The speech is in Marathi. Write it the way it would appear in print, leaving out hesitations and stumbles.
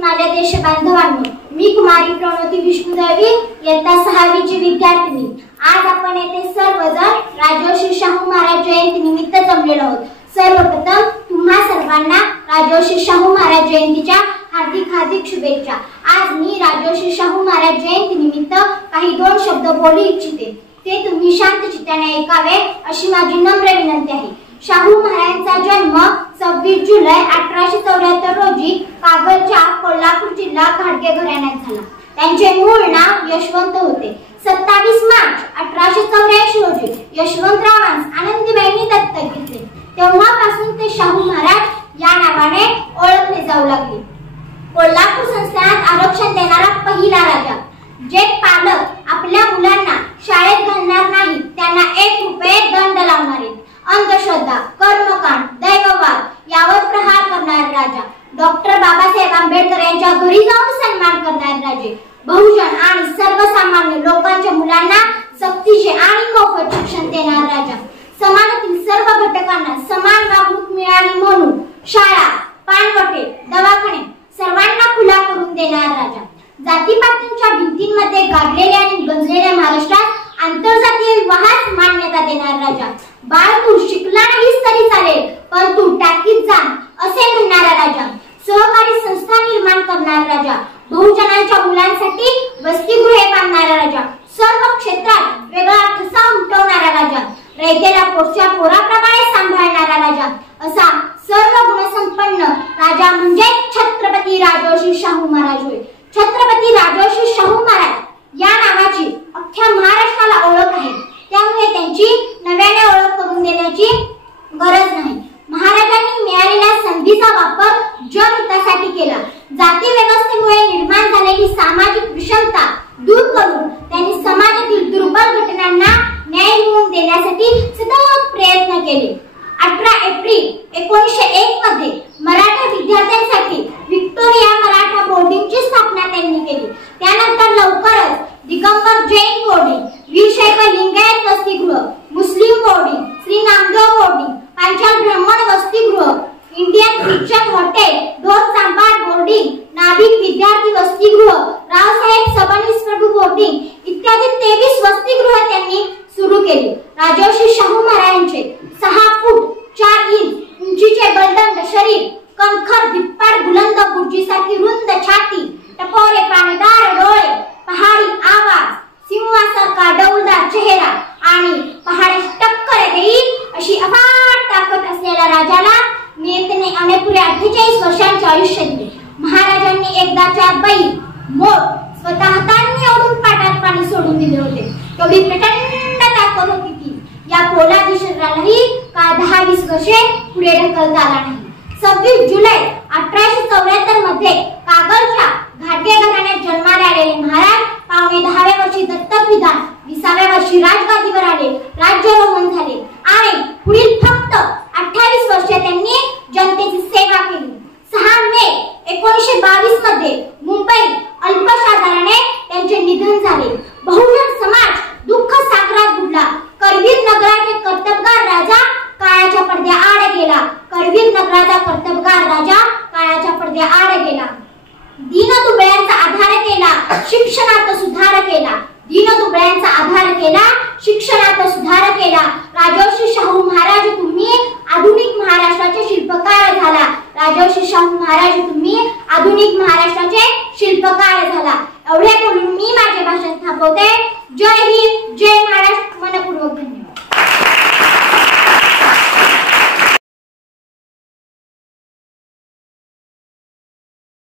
माझ्या देश बांधवांनो, मी कुमारी प्रणोती विष्णू दळवी, इयत्ता 6वी ची विद्यार्थिनी। आज आपण येथे सर्वजण राजर्षी शाहू महाराज जयंती निमित्त जमलेलो आहोत। सर्वप्रथम तुम्हा सर्वांना राजर्षी शाहू महाराज जयंतीच्या हार्दिक शुभेच्छा। आज मी राजर्षी शाहू महाराज जयंती निमित्त काही 2 शब्द बोलू इच्छिते, ते तुम्ही शांत चित्ताने ऐकावे अशी माझी नम्र विनंती आहे। शाहू महाराजांचा जन्म 26 जुलै 1874 रोजी कागलच्या कोल्हापूर जिल्हा घाटगे घराण्यात झाला। त्यांचे मूळ नाव यशवंत होते। 27 मार्च 1884 रोजी यशवंतरावांस आनंदीबाईंनी दत्तक घेतले। तेव्हापासून ते शाहू महाराज या नावाने ओळखले जाऊ लागले। कोल्हापूर संस्थानात आरक्षण देणारा पहिला राजा। जे पालक आपल्या मुलांना शाळेत घालणार नाही त्यांना 1 रुपये दंड लावणारे, अंधश्रद्धा, कर्मकांड, दैववाद यावर प्रहार करणारे राजा, डॉक्टर बाबासाहेब आंबेडकर यांच्या घरी जाऊन सन्मान करणारे राजे, बहुजन आणि सर्वसामान्य लोकांच्या मुलांना सक्तीचे आणि मोफत शिक्षण देणारा राजा, समाजातील सर्व घटकांना समान वागणूक मिळावी म्हणून शाळा, पानवटे, दवाखाने सर्वांना खुला करून देणारा राजा, जातीपातींच्या भिंतींमध्ये गाडलेल्या आणि गंजलेल्या महाराष्ट्रात आंतरजातीय विवाहास मान्यता देणारा राजा, बाळ तू शिकला नाहीस तरी चालेल पण तू टाकीत जा असे म्हणणारा राजा, सहकारी संस्था निर्माण करणारा राजा, बहुजनांच्या मुलांसाठी वसतिगृहे बांधणारा राजा, सर्व क्षेत्रात वेगळा ठसा उमटवणारा राजा, रयतेला पोटच्या पोराप्रमाणे सांभाळणारा राजा, असा सर्व गुणसंपन्न राजा म्हणजे छत्रपती राजर्षी शाहू महाराज होय। छत्रपती राजर्षी शाहू महाराज या नावाची अख्ख्या महाराष्ट्राला ओळख आहे, त्यामुळे त्यांची नव्याने ओळख करून देण्याची गरज नाही। महाराजांनी मिळालेल्या संधीचा वापर जनहितासाठी केला। जाती व्यवस्थेमुळे निर्माण झालेली सामाजिक विषमता दूर करून त्यांनी समाजातील दुर्बल घटकांना न्याय मिळवून देण्यासाठी सतत प्रयत्न केले। 18 एप्रिल 1901 मध्ये मराठा विद्यार्थ्यांसाठी व्हिक्टोरिया मराठा बोर्डिंगची स्थापना त्यांनी केली। त्यानंतर लवकरच दिगंबर जैन बोर्डिंग, वीरशैव लिंगायत वसतिगृह, मुस्लिम बोर्डिंग, श्री नामदेव बोर्डिंग, पांचाल ब्राह्मण वसतिगृह, इंडियन ख्रिश्चन हॉटेल, ढोर सांभाळ बोर्डिंग, नाभिक विद्यार्थी वसतिगृह, रावसाहेब सबनीस प्रभू बोर्डिंग इत्यादी 23 वसतिगृह त्यांनी सुरू केली। राजर्षी शाहू महाराजांचे 6 फूट 4 इंच उंचीचे बलदंड शरीर, कणखर धिप्पाड बुलंद बुर्जीसारखी रुंद छाती, टपोरे पाणीदार डोळे, पहाडी आवाज, सिंहासारखा डौलदार चेहरा आणि पहाडे टक्कर देईल अशी अफाट ताकद असलेल्या राजाला नियतीने अनेपुरे 48 वर्षांचे आयुष्य दिले। महाराजांनी एकदाच्या बैल मोठ स्वतः हातांनी ओढून पाटात पाणी सोडून दिले होते। तेवढी प्रचंड ताकद होती की या पोलादी शरीरालाही का 10-20 वर्षे पुढे ढकलता आला नाही। 26 जुलै 1874 मध्ये कागलच्या घाटगे घराण्यात जन्माला आलेले महाराज पावणे 10व्या वर्षी दत्तक विधान, 20व्या वर्षी राजगादीवर आले, राज्यारोहण झाले आणि पुढील फक्त 28 वर्षे त्यांनी जनतेची सेवा केली। 6 मे 1922 मध्ये मुंबईत अल्पशा आजाराने त्यांचे निधन झाले। बहुजन समाज दुःख सागरात बुडला। करवीर नगराचे कर्तबगार राजा काळाच्या पडद्याआड गेला। करवीर नगराचा कर्तबगार राजा काळाच्या पडद्याआड गेला। दीनदुबळ्यांचा आधार केला, शिक्षणात सुधार केला। दीनदुबळ्यांचा आधार केला, शिक्षणात सुधार केला। राजर्षी शाहू महाराज तुम्ही आधुनिक महाराष्ट्राचे शिल्पकार झाला। राजर्षी शाहू महाराज तुम्ही आधुनिक महाराष्ट्राचे शिल्पकार झाला। एवढे बोलून मी माझे भाषण थांबवते। जय हिंद, जय महाराष्ट्र, मनपूर्वक धन्यवाद।